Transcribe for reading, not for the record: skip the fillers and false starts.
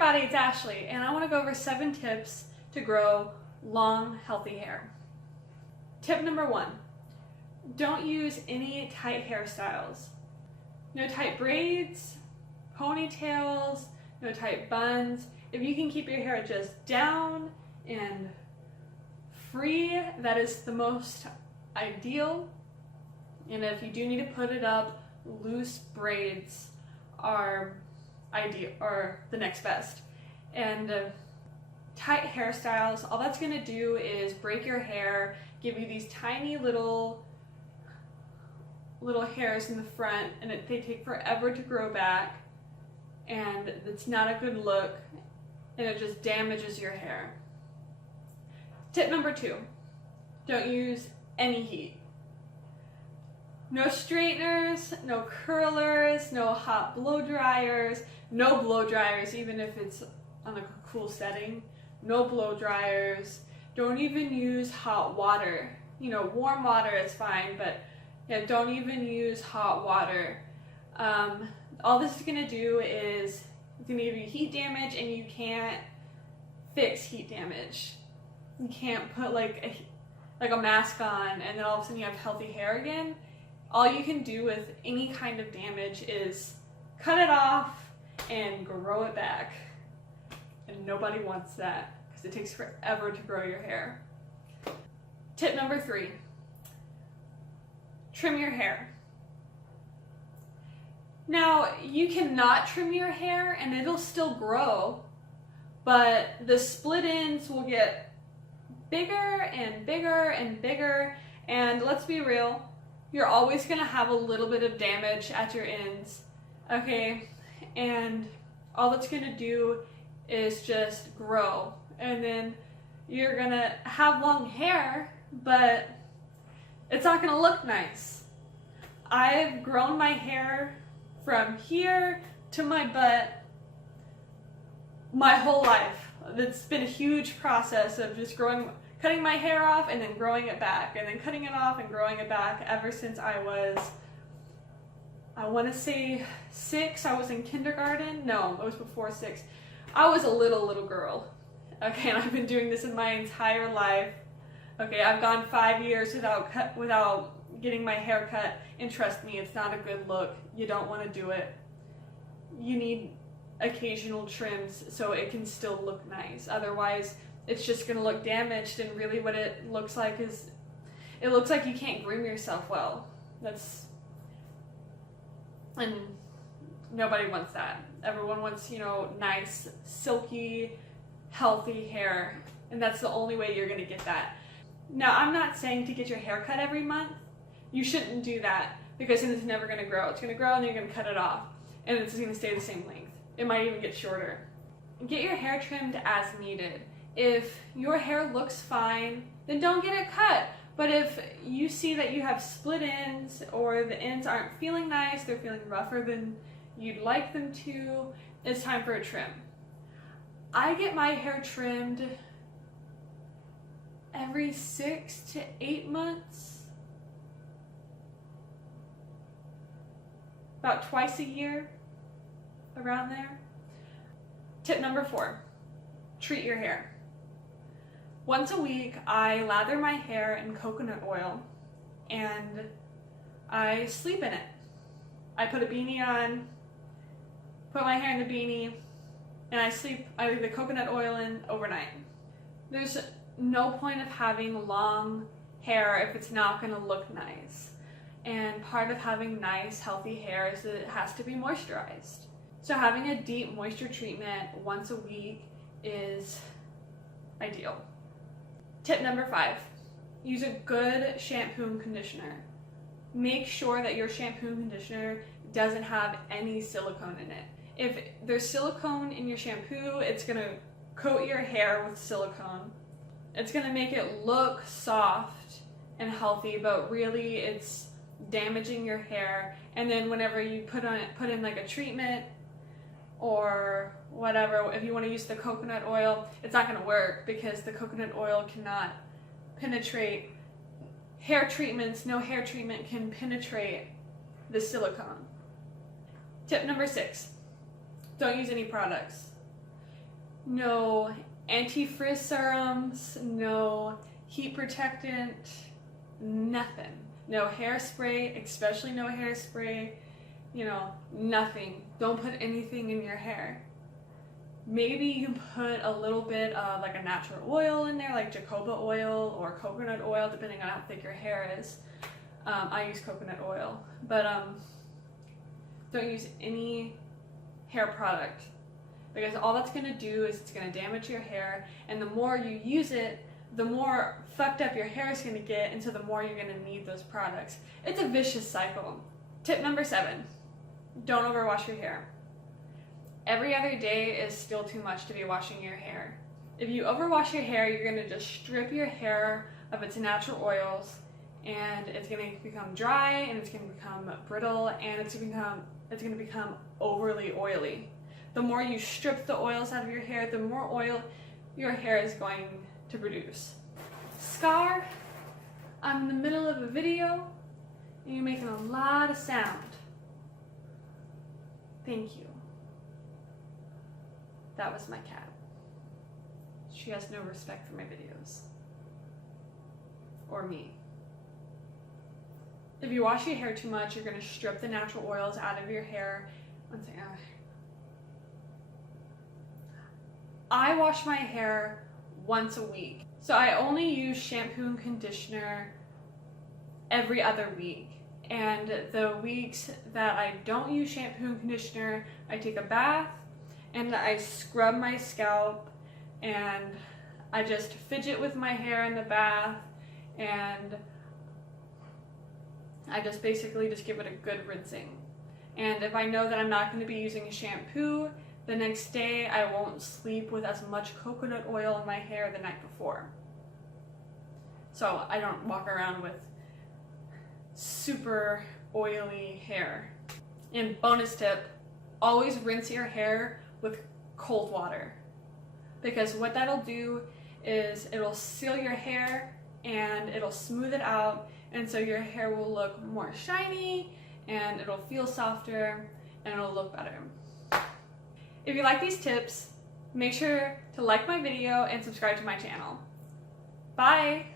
everybody, it's Ashley, and I want to go over 7 tips to grow long, healthy hair. Tip number 1, don't use any tight hairstyles. No tight braids, ponytails, no tight buns. If you can keep your hair just down and free, that is the most ideal. And if you do need to put it up, loose braids are ideal, or the next best. And tight hairstyles, all that's gonna do is break your hair, give you these tiny little hairs in the front, and they take forever to grow back, and it's not a good look, and it just damages your hair. Tip number 2, don't use any heat. No straighteners, no curlers, no hot blow dryers, no blow dryers even if it's on a cool setting, no blow dryers. Don't even use hot water. You know, warm water is fine, but yeah, don't even use hot water. All this is gonna do is it's gonna give you heat damage, and you can't fix heat damage. You can't put like a mask on and then all of a sudden you have healthy hair again. All you can do with any kind of damage is cut it off and grow it back. And nobody wants that because it takes forever to grow your hair. Tip number 3, trim your hair. Now, you cannot trim your hair and it'll still grow, but the split ends will get bigger and bigger and bigger, and let's be real, you're always going to have a little bit of damage at your ends, okay? And all that's going to do is just grow, and then you're going to have long hair, but it's not going to look nice. I've grown my hair from here to my butt my whole life. It's been a huge process of just cutting my hair off and then growing it back, and then cutting it off and growing it back ever since I want to say 6. I was in kindergarten. No, it was before 6. I was a little girl. Okay, and I've been doing this in my entire life. Okay, I've gone 5 years without getting my hair cut, and trust me, it's not a good look. You don't want to do it. You need occasional trims so it can still look nice. Otherwise, it's just gonna look damaged, and really what it looks like is, it looks like you can't groom yourself well. And nobody wants that. Everyone wants, you know, nice, silky, healthy hair, and that's the only way you're gonna get that. Now, I'm not saying to get your hair cut every month. You shouldn't do that, because then it's never gonna grow. It's gonna grow and then you're gonna cut it off, and it's gonna stay the same length. It might even get shorter. Get your hair trimmed as needed. If your hair looks fine, then don't get it cut. But if you see that you have split ends, or the ends aren't feeling nice, they're feeling rougher than you'd like them to, it's time for a trim. I get my hair trimmed every 6 to 8 months. About twice a year, around there. Tip number 4, treat your hair. Once a week, I lather my hair in coconut oil and I sleep in it. I put a beanie on, put my hair in the beanie, and I leave the coconut oil in overnight. There's no point of having long hair if it's not going to look nice. And part of having nice, healthy hair is that it has to be moisturized. So having a deep moisture treatment once a week is ideal. Tip number 5, use a good shampoo and conditioner. Make sure that your shampoo and conditioner doesn't have any silicone in it. If there's silicone in your shampoo, it's going to coat your hair with silicone. It's going to make it look soft and healthy, but really it's damaging your hair. And then whenever you put in like a treatment or whatever, if you want to use the coconut oil, it's not going to work because the coconut oil cannot penetrate hair treatments. No hair treatment can penetrate the silicone. Tip number 6, don't use any products. no anti-frizz serums, no heat protectant, nothing. No hairspray, especially no hairspray, you know, nothing. Don't put anything in your hair. Maybe you can put a little bit of like a natural oil in there, like jojoba oil or coconut oil, depending on how thick your hair is. I use coconut oil, but don't use any hair product, because all that's going to do is it's going to damage your hair, and the more you use it, the more fucked up your hair is going to get, and so the more you're going to need those products. It's a vicious cycle. Tip number 7, don't overwash your hair. Every other day is still too much to be washing your hair. If you overwash your hair, you're going to just strip your hair of its natural oils, and it's going to become dry, and it's going to become brittle, and it's going to become overly oily. The more you strip the oils out of your hair, the more oil your hair is going to produce. Scar, I'm in the middle of a video, and you're making a lot of sound. Thank you. That was my cat. She has no respect for my videos. Or me. If you wash your hair too much, you're going to strip the natural oils out of your hair. I wash my hair once a week. So I only use shampoo and conditioner every other week. And the weeks that I don't use shampoo and conditioner, I take a bath and I scrub my scalp, and I just fidget with my hair in the bath, and I just basically just give it a good rinsing. And if I know that I'm not going to be using a shampoo, the next day I won't sleep with as much coconut oil in my hair the night before. So I don't walk around with super oily hair. And bonus tip, always rinse your hair with cold water. Because what that'll do is it'll seal your hair and it'll smooth it out, and so your hair will look more shiny and it'll feel softer and it'll look better. If you like these tips, make sure to like my video and subscribe to my channel. Bye!